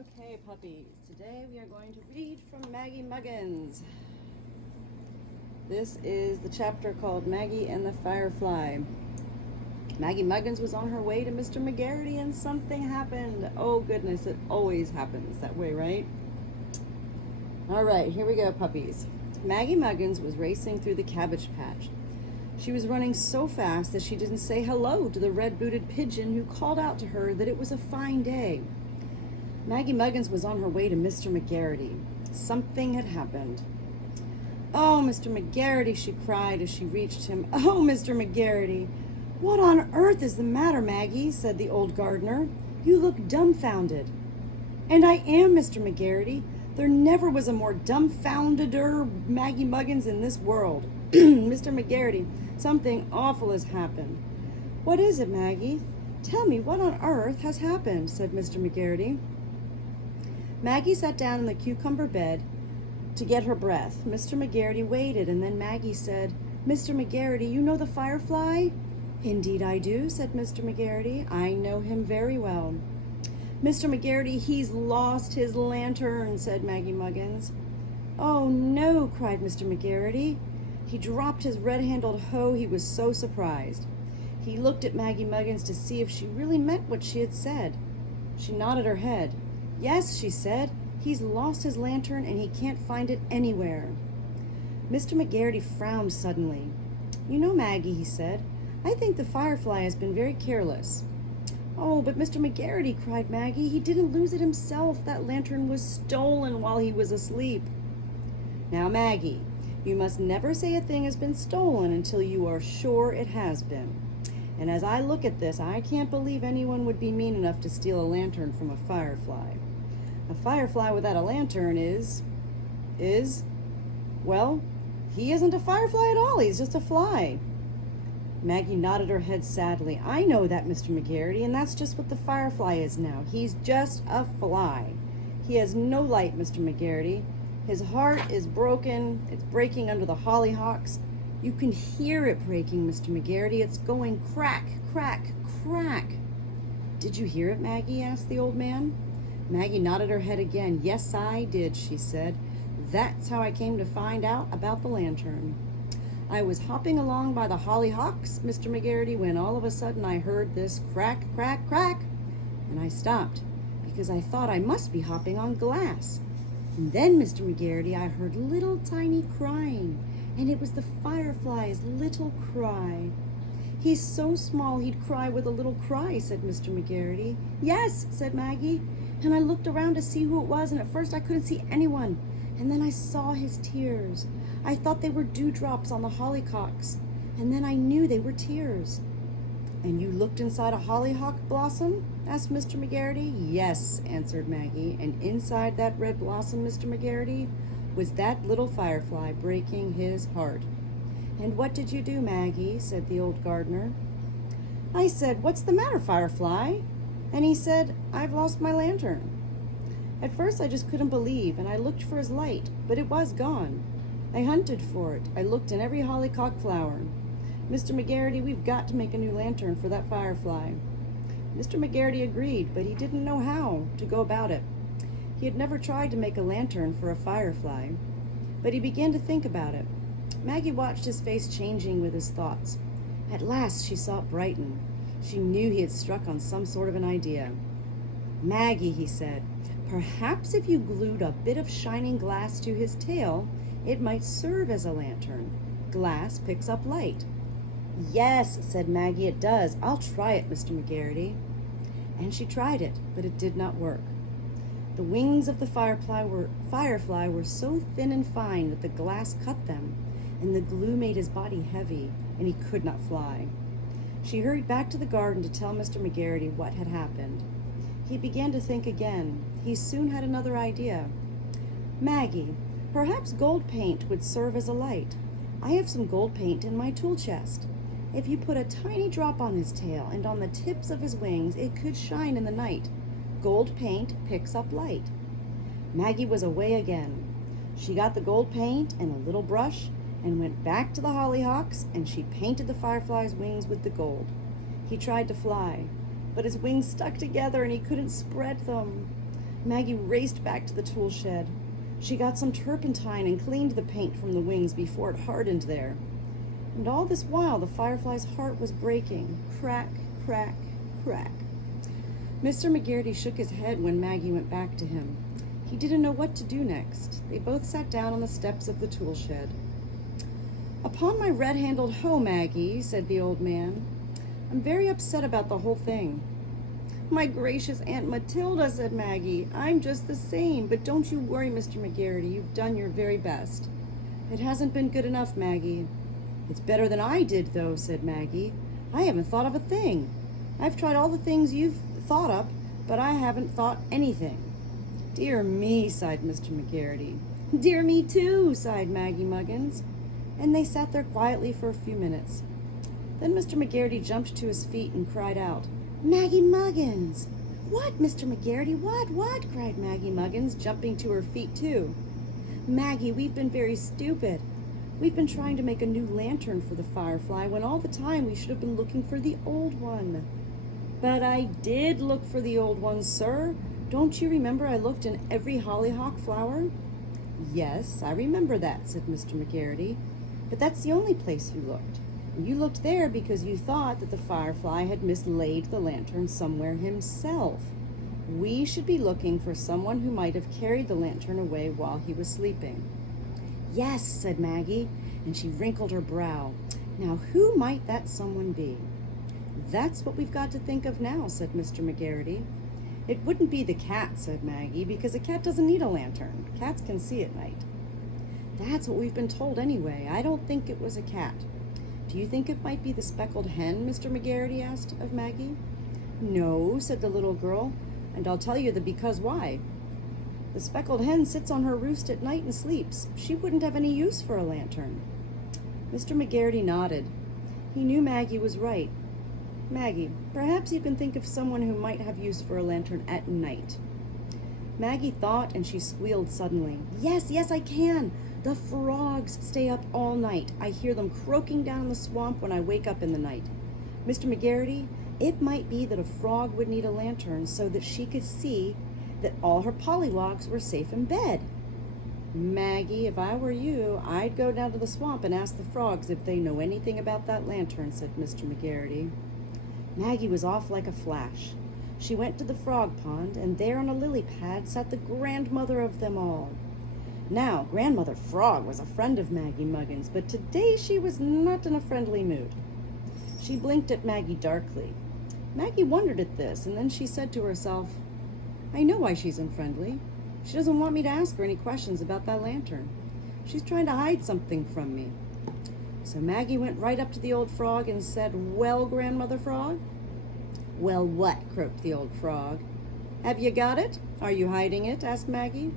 Okay, puppies, today we are going to read from Maggie Muggins. This is the chapter called Maggie and the Firefly. Maggie Muggins was on her way to Mr. McGarity and something happened. Oh goodness, it always happens that way, right? All right, here we go, puppies. Maggie Muggins was racing through the cabbage patch. She was running so fast that she didn't say hello to the red-booted pigeon who called out to her that it was a fine day. Maggie Muggins was on her way to Mr. McGarity. Something had happened. "Oh, Mr. McGarity," she cried as she reached him. "Oh, Mr. McGarity." "What on earth is the matter, Maggie?" said the old gardener. "You look dumbfounded." "And I am, Mr. McGarity. There never was a more dumbfoundeder Maggie Muggins in this world." "Mr. McGarity, something awful has happened." "What is it, Maggie? Tell me what on earth has happened," said Mr. McGarity. Maggie sat down in the cucumber bed to get her breath. Mr. McGarity waited, and then Maggie said, "Mr. McGarity, you know the Firefly?" "Indeed I do," said Mr. McGarity. "I know him very well." "Mr. McGarity, he's lost his lantern," said Maggie Muggins. "Oh, no," cried Mr. McGarity. He dropped his red-handled hoe. He was so surprised. He looked at Maggie Muggins to see if she really meant what she had said. She nodded her head. "Yes," she said, "he's lost his lantern and he can't find it anywhere." Mr. McGarity frowned suddenly. "You know, Maggie," he said, "I think the Firefly has been very careless." "Oh, but Mr. McGarity," cried Maggie, "he didn't lose it himself. That lantern was stolen while he was asleep." "Now, Maggie, you must never say a thing has been stolen until you are sure it has been. And as I look at this, I can't believe anyone would be mean enough to steal a lantern from a firefly. A firefly without a lantern well, he isn't a firefly at all. He's just a fly." Maggie nodded her head sadly. "I know that, Mr. McGarity, and that's just what the firefly is now. He's just a fly. He has no light, Mr. McGarity. His heart is broken. It's breaking under the hollyhocks. You can hear it breaking, Mr. McGarity. It's going crack, crack, crack." "Did you hear it, Maggie?" asked the old man. Maggie nodded her head again. "Yes, I did," she said. "That's how I came to find out about the lantern. I was hopping along by the hollyhocks, Mr. McGarity, when all of a sudden I heard this crack, crack, crack, and I stopped because I thought I must be hopping on glass. And then, Mr. McGarity, I heard little tiny crying, and it was the firefly's little cry." "He's so small he'd cry with a little cry," said Mr. McGarity. "Yes," said Maggie, "and I looked around to see who it was, and at first I couldn't see anyone. And then I saw his tears. I thought they were dewdrops on the hollyhocks, and then I knew they were tears." "And you looked inside a hollyhock blossom?" asked Mr. McGarity. "Yes," answered Maggie, "and inside that red blossom, Mr. McGarity, was that little firefly breaking his heart." "And what did you do, Maggie?" said the old gardener. "I said, 'What's the matter, Firefly?' And he said, 'I've lost my lantern.' At first I just couldn't believe, and I looked for his light, but it was gone. I hunted for it. I looked in every hollyhock flower. Mr. McGarity, we've got to make a new lantern for that firefly." Mr. McGarity agreed, but he didn't know how to go about it. He had never tried to make a lantern for a firefly, but he began to think about it. Maggie watched his face changing with his thoughts. At last she saw it brighten. She knew he had struck on some sort of an idea. "Maggie," he said, "perhaps if you glued a bit of shining glass to his tail, it might serve as a lantern. Glass picks up light." "Yes," said Maggie, "it does. I'll try it, Mr. McGarity." And she tried it, but it did not work. The wings of the firefly were so thin and fine that the glass cut them, and the glue made his body heavy, and he could not fly. She hurried back to the garden to tell Mr. McGarity what had happened. He began to think again. He soon had another idea. "Maggie, perhaps gold paint would serve as a light. I have some gold paint in my tool chest. If you put a tiny drop on his tail and on the tips of his wings, it could shine in the night. Gold paint picks up light." Maggie was away again. She got the gold paint and a little brush and went back to the hollyhocks, and she painted the firefly's wings with the gold. He tried to fly, but his wings stuck together and he couldn't spread them. Maggie raced back to the tool shed. She got some turpentine and cleaned the paint from the wings before it hardened there. And all this while, the firefly's heart was breaking. Crack, crack, crack. Mr. McGarity shook his head when Maggie went back to him. He didn't know what to do next. They both sat down on the steps of the tool shed. "Upon my red-handled hoe, Maggie," said the old man. "I'm very upset about the whole thing." "My gracious Aunt Matilda," said Maggie. "I'm just the same, but don't you worry, Mr. McGarity. You've done your very best." "It hasn't been good enough, Maggie." "It's better than I did, though," said Maggie. "I haven't thought of a thing. I've tried all the things you've thought up, but I haven't thought anything." "Dear me," sighed Mr. McGarity. "Dear me, too," sighed Maggie Muggins. And they sat there quietly for a few minutes. Then Mr. McGarity jumped to his feet and cried out, "Maggie Muggins!" "What, Mr. McGarity? What?" cried Maggie Muggins, jumping to her feet too. "Maggie, we've been very stupid. We've been trying to make a new lantern for the firefly when all the time we should have been looking for the old one." "But I did look for the old one, sir. Don't you remember I looked in every hollyhock flower?" "Yes, I remember that," said Mr. McGarity. "But that's the only place you looked. You looked there because you thought that the firefly had mislaid the lantern somewhere himself. We should be looking for someone who might have carried the lantern away while he was sleeping." "Yes," said Maggie, and she wrinkled her brow. "Now who might that someone be?" "That's what we've got to think of now," said Mr. McGarity. "It wouldn't be the cat," said Maggie, "because a cat doesn't need a lantern. Cats can see at night." "That's what we've been told anyway. I don't think it was a cat." "Do you think it might be the speckled hen?" Mr. McGarity asked of Maggie. "No," said the little girl, "and I'll tell you the because why. The speckled hen sits on her roost at night and sleeps. She wouldn't have any use for a lantern." Mr. McGarity nodded. He knew Maggie was right. "Maggie, perhaps you can think of someone who might have use for a lantern at night." Maggie thought, and she squealed suddenly. Yes, I can. The frogs stay up all night. I hear them croaking down in the swamp when I wake up in the night. Mr. McGarity, it might be that a frog would need a lantern so that she could see that all her pollywogs were safe in bed." "Maggie, if I were you, I'd go down to the swamp and ask the frogs if they know anything about that lantern," said Mr. McGarity. Maggie was off like a flash. She went to the frog pond, and there on a lily pad sat the grandmother of them all. Now, Grandmother Frog was a friend of Maggie Muggins, but today she was not in a friendly mood. She blinked at Maggie darkly. Maggie wondered at this, and then she said to herself, "I know why she's unfriendly. She doesn't want me to ask her any questions about that lantern. She's trying to hide something from me." So Maggie went right up to the old frog and said, "Well, Grandmother Frog?" "Well, what?" croaked the old frog. "Have you got it? Are you hiding it?" asked Maggie.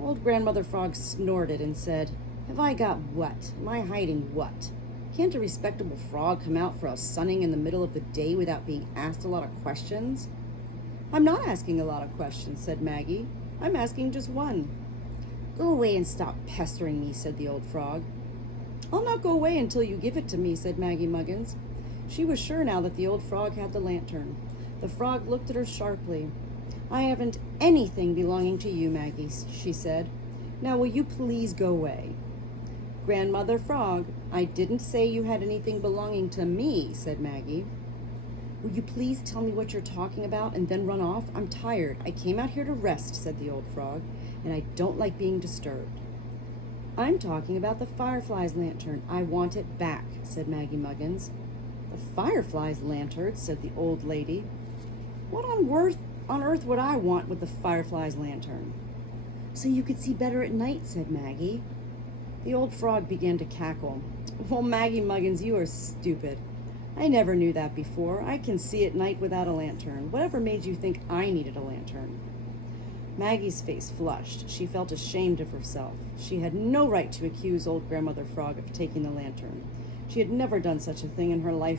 Old Grandmother Frog snorted and said, "Have I got what? Am I hiding what? Can't a respectable frog come out for a sunning in the middle of the day without being asked a lot of questions?" "I'm not asking a lot of questions," said Maggie. "I'm asking just one." "Go away and stop pestering me," said the old frog. "I'll not go away until you give it to me," said Maggie Muggins. She was sure now that the old frog had the lantern. The frog looked at her sharply. "I haven't anything belonging to you, Maggie," she said. "Now will you please go away?" "Grandmother Frog, I didn't say you had anything belonging to me," said Maggie. "Will you please tell me what you're talking about and then run off? I'm tired. I came out here to rest," said the old frog, "and I don't like being disturbed." "I'm talking about the firefly's lantern. I want it back," said Maggie Muggins. "The firefly's lantern," said the old lady. "What on earth would I want with the firefly's lantern?" "So you could see better at night," said Maggie. The old frog began to cackle. "Well, Maggie Muggins, you are stupid. I never knew that before. I can see at night without a lantern. Whatever made you think I needed a lantern?" Maggie's face flushed. She felt ashamed of herself. She had no right to accuse old Grandmother Frog of taking the lantern. She had never done such a thing in her life